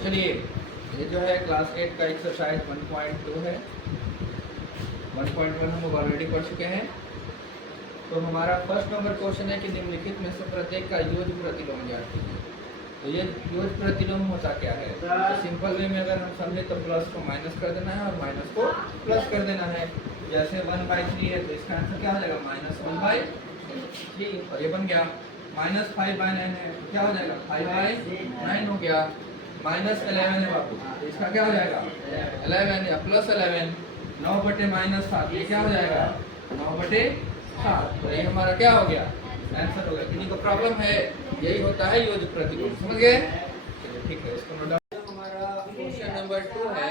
चलिए, ये जो है क्लास 8 का एक्सरसाइज 1.2 है। 1.1 हम ऑलरेडी पढ़ चुके हैं। तो हमारा फर्स्ट नंबर क्वेश्चन है कि निम्नलिखित में से प्रत्येक का योज्य प्रतिलोम ज्ञात कीजिए। तो ये योज्य प्रतिलोम होता क्या है? तो सिंपल वे में अगर हम समझे तो प्लस को माइनस कर देना है और माइनस को प्लस कर देना है। जैसे 1/3 है तो इसका आंसर क्या हो जाएगा? -1/3। और ये बन गया। -5/9 है तो क्या हो जाएगा? 5/9 हो गया। -11 है बाबू, तो इसका क्या हो जाएगा? 11 या +11। 9/-7 ये क्या हो जाएगा? 9/7। तो ये हमारा क्या हो गया? आंसर हो गया। किन्हीं को प्रॉब्लम है? यही होता है योज्य प्रतिलोम। समझ गए? चलिए ठीक है, इसको नोट डाउन। हमारा क्वेश्चन नंबर 2 है।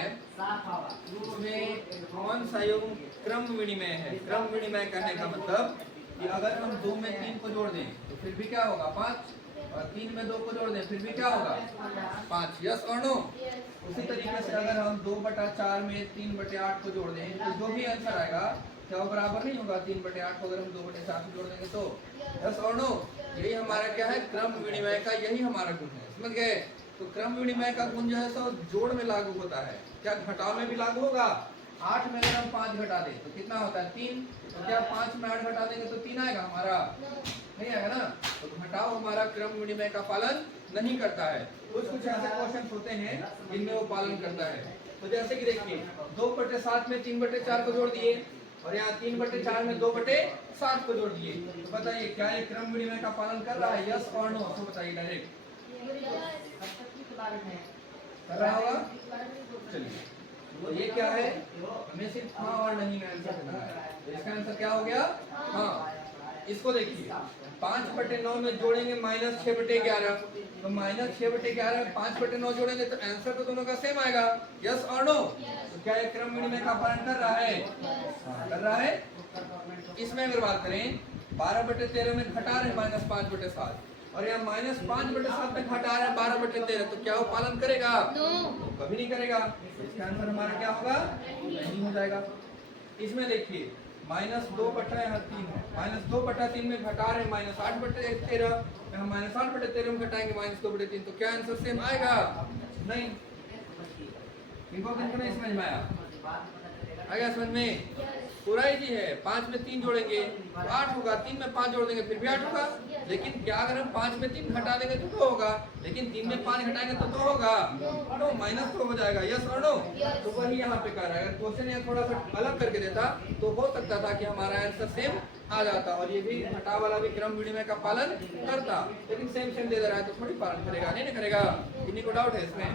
इसमें कौन सा योग क्रम विनिमय है? क्रम विनिमय कहने का मतलब कि अगर हम 2 में 3 को जोड़ दें तो फिर भी क्या होगा? 5। और 3 में 2 को जोड़ दें फिर भी क्या होगा? 5। यस और नो? उसी तरीके से अगर हम 2/4 में 3/8 को जोड़ दें तो जो भी आंसर आएगा क्या वो बराबर नहीं होगा 3/8 को अगर हम 2/4 से जोड़ देंगे तो? यस और नो? यही हमारा क्या है? क्रम विनिमय का यही हमारा गुण है। समझ गए? तो क्रम विनिमय का गुण जो है सो जोड़ में लागू होता है। क्या घटाव में भी लागू होगा? 8 में अगर हम 5 घटा दें तो कितना होता है? 3। तो क्या 5 में 8 घटा देंगे तो 3 आएगा हमारा? नहीं आएगा ना। तो घटाव हमारा क्रम विनिमय का पालन नहीं करता है। कुछ ऐसे क्वेश्चन होते हैं जिनमें वो पालन करता है। तो जैसे कि देखिए 2/7 में 3/4 को जोड़ दिए और यहाँ 3/4 में 2/7 को जोड़ दिए। तो बताइए क्या ये क्रम विनिमय का पालन कर रहा है? यस और नो? तो बताइए डायरेक्ट। कर रहा होगा? चलिए, तो ये क्या है? हमें सिर्फ हाँ और नहीं में आंसर देना है। तो इसका आंसर क्या हो गया? हाँ। इसको देखिए 5/9 में जोड़ेंगे -6/11। तो -6/11 में 5/9 जोड़ेंगे तो आंसर तो दोनों का सेम आएगा। यस और नो? तो क्या ये क्रम विनिमय का पालन कर रहा है? हाँ, कर रहा है। इसमें अगर बात करें 12/13 में घटा रहे -5/7 और यहाँ -5/7 में घटा रहे 12/13, तो क्या वो पालन करेगा? तो कभी नहीं करेगा। इसका आंसर हमारा क्या होगा? नहीं हो जाएगा। इसमें देखिए -2/3 है। -2/3 में घटा रहे -8/13, हम -8/13 में घटाएंगे -2/3, तो क्या आंसर सेम आएगा? नहीं। इनको नहीं समझ में आया? आ गया समझ में? पूरा ही है। 5 में 3 जोड़ेंगे तो 8 होगा, 3 में 5 जोड़ देंगे फिर भी 8 होगा। लेकिन क्या अगर हम 5 में 3 घटा देंगे तो 2 होगा, लेकिन 3 में 5 घटाएंगे तो 2 होगा। नो, -2 हो जाएगा। यस और नो? तो वही यहाँ पे कर रहा है। अगर क्वेश्चन ये थोड़ा सा अलग करके देता तो हो सकता था कि हमारा आंसर सेम आ जाता और ये भी घटाव वाला भी क्रम विनिमय का पालन करता, लेकिन सेम दे रहा है तो थोड़ी पालन करेगा? नहीं करेगा। किन्हीं को डाउट है इसमें?